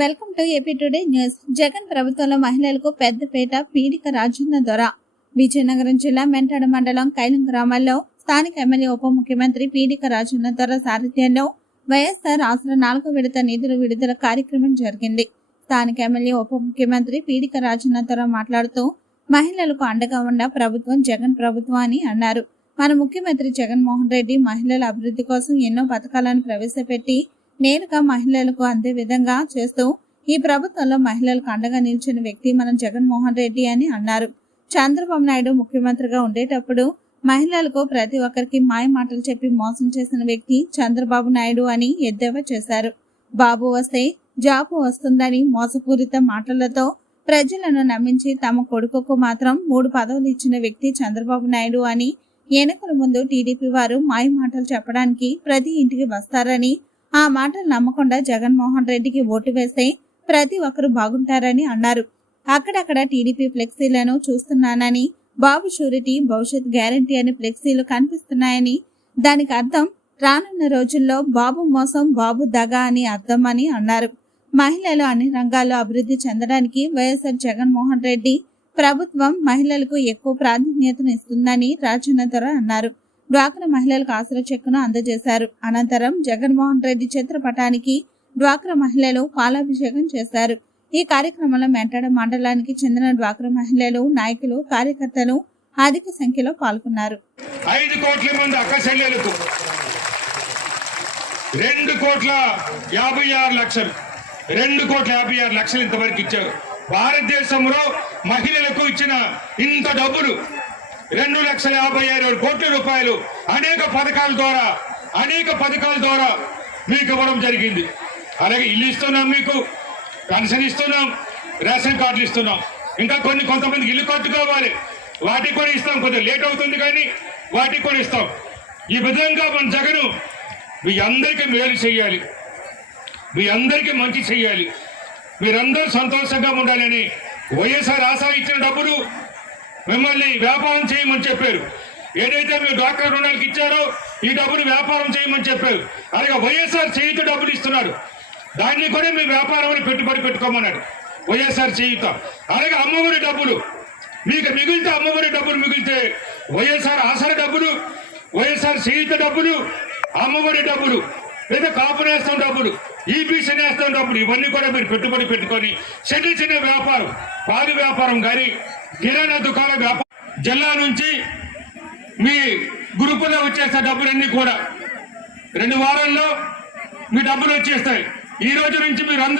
Welcome to AP today news. Jagan ప్రభుత్వంలో మహిళలకు పెద్దపేట పీడిక రాజన్న దొర. విజయనగరం జిల్లా మెంటాడ మండలం కైలం గ్రామాల్లో స్థానిక ఎమ్మెల్యే ఉప ముఖ్యమంత్రి పీడిక రాజన్న దొర సారథ్యంలో వైఎస్ఆర్ ఆసరా 4వ విడత నిధుల విడుదల కార్యక్రమం జరిగింది. స్థానిక ఎమ్మెల్యే ఉప ముఖ్యమంత్రి పీడిక రాజన్న దొర మాట్లాడుతూ మహిళలకు అండగా ఉన్న ప్రభుత్వం జగన్ ప్రభుత్వం అని అన్నారు. మన ముఖ్యమంత్రి జగన్మోహన్ రెడ్డి మహిళల అభివృద్ధి కోసం ఎన్నో పథకాలను ప్రవేశపెట్టి నేరుగా మహిళలకు అందే విధంగా చేస్తూ ఈ ప్రభుత్వంలో మహిళలకు అండగా నిలిచిన వ్యక్తి మన జగన్మోహన్ రెడ్డి అని అన్నారు. చంద్రబాబు నాయుడు ముఖ్యమంత్రిగా ఉండేటప్పుడు మహిళలకు ప్రతి ఒక్కరికి మాయ మాటలు చెప్పి మోసం చేసిన వ్యక్తి చంద్రబాబు నాయుడు అని ఎద్దేవా చేశారు. బాబు వస్తే జాబు వస్తుందని మోసపూరిత మాటలతో ప్రజలను నమ్మించి తమ కొడుకుకు మాత్రం 3 పదవులు ఇచ్చిన వ్యక్తి చంద్రబాబు నాయుడు అని, ఎన్నికల ముందు టీడీపీ వారు మాయ మాటలు చెప్పడానికి ప్రతి ఇంటికి వస్తారని, ఆ మాటలు నమ్మకుండా జగన్మోహన్ రెడ్డికి ఓటు వేస్తే ప్రతి ఒక్కరు బాగుంటారని అన్నారు. అక్కడక్కడ టీడీపీ ఫ్లెక్సీలను చూస్తున్నానని, బాబు షూరిటీ భవిష్యత్ గ్యారంటీ అని ఫ్లెక్సీలు కనిపిస్తున్నాయని, దానికి అర్థం రానున్న రోజుల్లో బాబు మోసం బాబు దగా అని అర్థం అని అన్నారు. మహిళలు అన్ని రంగాల్లో అభివృద్ధి చెందడానికి వైఎస్ఆర్ జగన్మోహన్ రెడ్డి ప్రభుత్వం మహిళలకు ఎక్కువ ప్రాధాన్యతను ఇస్తుందని రాజన్న దొర అన్నారు. డ్వాక్రా మహిళలకు ఆసరా చెక్కును అందజేశారు. అనంతరం జగన్మోహన్ రెడ్డి చిత్రపటానికి డ్వాక్రా మహిళలు పాలాభిషేకం చేశారు. ఈ కార్యక్రమంలో మెంటాడ మండలానికి చెందిన డ్వాక్రా మహిళలు, నాయకులు, కార్యకర్తలు అధిక సంఖ్యలో పాల్గొన్నారు. 5 కోట్ల మంది అక్కచెల్లెలకు 2,56 లక్షలు ఇంతవరకు ఇచ్చారు. భారతదేశంలో మహిళలకు ఇచ్చిన ఇంత డబ్బులు 2,56,000 కోట్ల రూపాయలు అనేక పథకాల ద్వారా మీకు ఇవ్వడం జరిగింది. అలాగే ఇల్లు ఇస్తున్నాం, మీకు పెన్షన్ ఇస్తున్నాం, రేషన్ కార్డులు ఇస్తున్నాం. ఇంకా కొంతమందికి ఇల్లు కట్టుకోవాలి, వాటికి కూడా ఇస్తాం. కొంచెం లేట్ అవుతుంది కానీ వాటికి కూడా ఇస్తాం. ఈ విధంగా మన జగను మీ అందరికీ మేలు చేయాలి, మీ అందరికీ మంచి చేయాలి, మీరందరూ సంతోషంగా ఉండాలని వైఎస్ఆర్ ఆసరా ఇచ్చిన డబ్బులు మిమ్మల్ని వ్యాపారం చేయమని చెప్పారు. ఏదైతే మీరు డ్వాక్రా రుణాలకు ఇచ్చారో ఈ డబ్బులు వ్యాపారం చేయమని చెప్పారు. అలాగే వైఎస్ఆర్ చేయుత డబ్బులు ఇస్తున్నారు, దాన్ని కూడా మీ వ్యాపారం పెట్టుబడి పెట్టుకోమన్నాడు వైఎస్ఆర్ చేయుత. అలాగే అమ్మఒడి డబ్బులు మీకు మిగిలితే, అమ్మఒడి డబ్బులు మిగిలితే వైఎస్ఆర్ ఆసరా డబ్బులు, వైఎస్ఆర్ చేయుత డబ్బులు, అమ్మఒడి డబ్బులు, లేదా కాపు నేస్తం డబ్బులు, ఈబీసీ నేస్తం డబ్బులు, ఇవన్నీ కూడా మీరు పెట్టుబడి పెట్టుకొని చిన్న వ్యాపారం, పాలు వ్యాపారం కానీ కిరాణా దుకాణ వ్యాపారం, జిల్లా నుంచి మీ గ్రూపులో వచ్చేస్తే డబ్బులన్నీ కూడా 2 వారాల్లో మీ డబ్బులు వచ్చేస్తాయి. ఈ రోజు నుంచి మీరు అందరూ